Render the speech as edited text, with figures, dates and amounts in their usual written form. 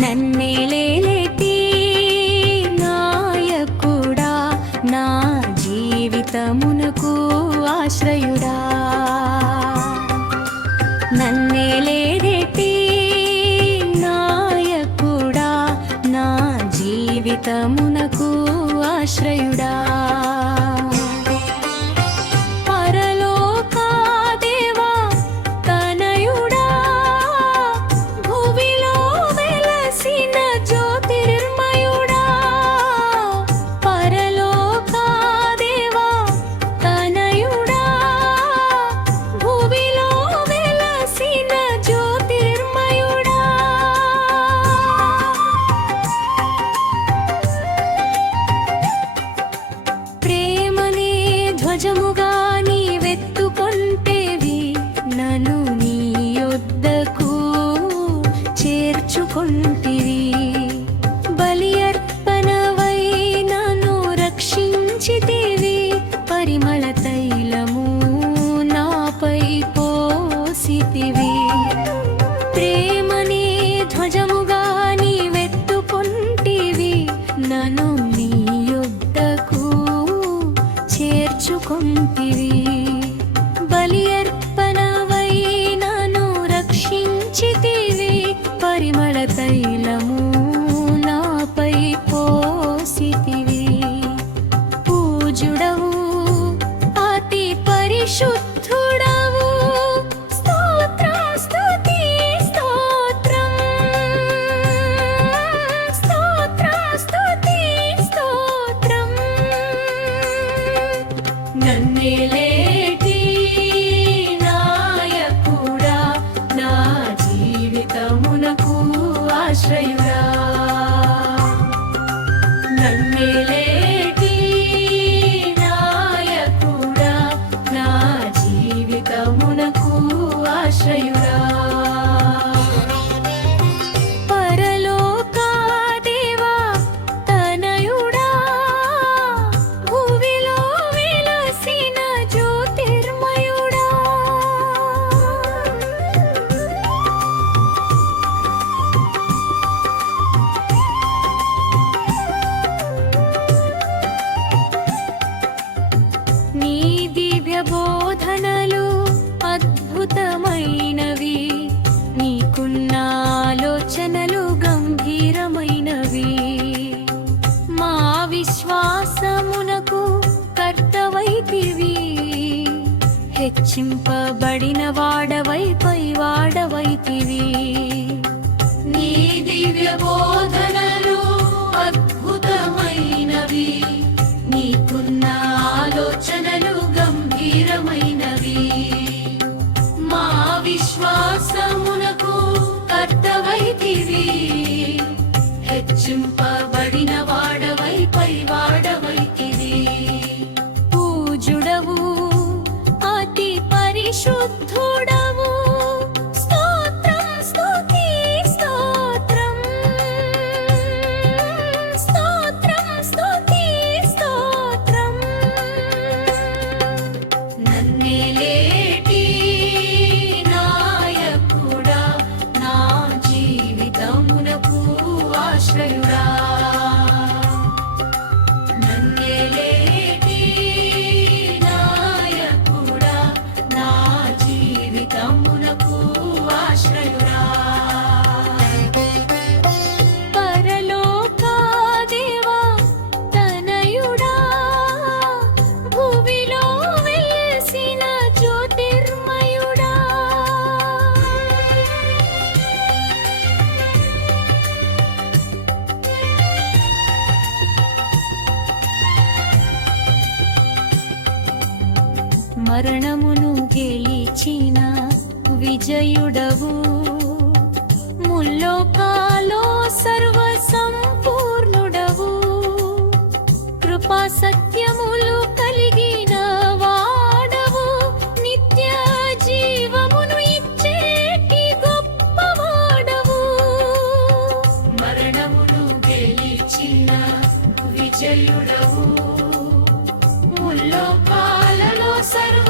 నన్నేలేటి నాయకుడా నా జీవితమునకు ఆశ్రయుడా నన్నేలేటి నాయకుడా నా జీవితమునకు ఆశ్రయుడా ధ్వజముగా నీవెత్తుకొంటేవి నన్ను నీ యొద్దకు చేర్చుకొంటివి బలి అర్పణవై నన్ను రక్షించితివి పరిమళ తైలము నాపై పోసితివి ప్రేమనే ధ్వజముగా నీవెత్తుకొంటివి నన్ను నీ యొద్దకు చేర్చుకొంటివి బలి అర్పణవై నన్ను రక్షించితివి పరిమళ తైలము నాపై పోసితివి పూజుడవు అతి పరిశుద్ధుడవు స్తోత్రం స్తుతి స్తోత్రం స్తోత్రం స్తుతి స్తోత్రం నన్నేలేటి నాయకుడా నా జీవితమునకు ఆశ్రయుడా నన్నేలేటి నాయకుడా నా జీవితమునకు ఆశ్రయుడా నీ దివ్య బోధనలు అద్భుతమైనవి నీకున్న ఆలోచనలు గంభీరమైనవి మా విశ్వాసమునకు కర్తవైతివి హెచ్చింపబడిన వాడవై పై వాడవైతివి నీ దివ్య బోధనలు అద్భుతమైనవి నీకున్న ఆలోచనలు గంభీరమైనవి మా విశ్వాసమునకు కర్తవైతివి హెచ్చింపబడిన వాడవై పై వాడవైతివి పూజుడవు అతి పరిశుద్ధుడవు స్తోత్రం స్తుతి స్తోత్రం స్తోత్రం స్తుతి స్తోత్రం నన్నేలేటి నాయకుడా నా జీవితమునకు ఆశ్రయుడా నన్నేలేటి నాయకుడా నా జీవితమునకు ఆశ్రయుడా పరలోకా దేవా తనయుడా భువిలో వెలసిన జ్యోతిర్మయుడా మరణమును గెలిచిన విజయుడవు ముల్లోకాలో సర్వ సంపూర్ణుడవు కృపా సత్యములు కలిగిన వాడవు నిత్య జీవమును ఇచ్చేటి గొప్పవాడవు మరణమును గెలిచిన విజయుడవు ముల్లోకాలలో సర్వ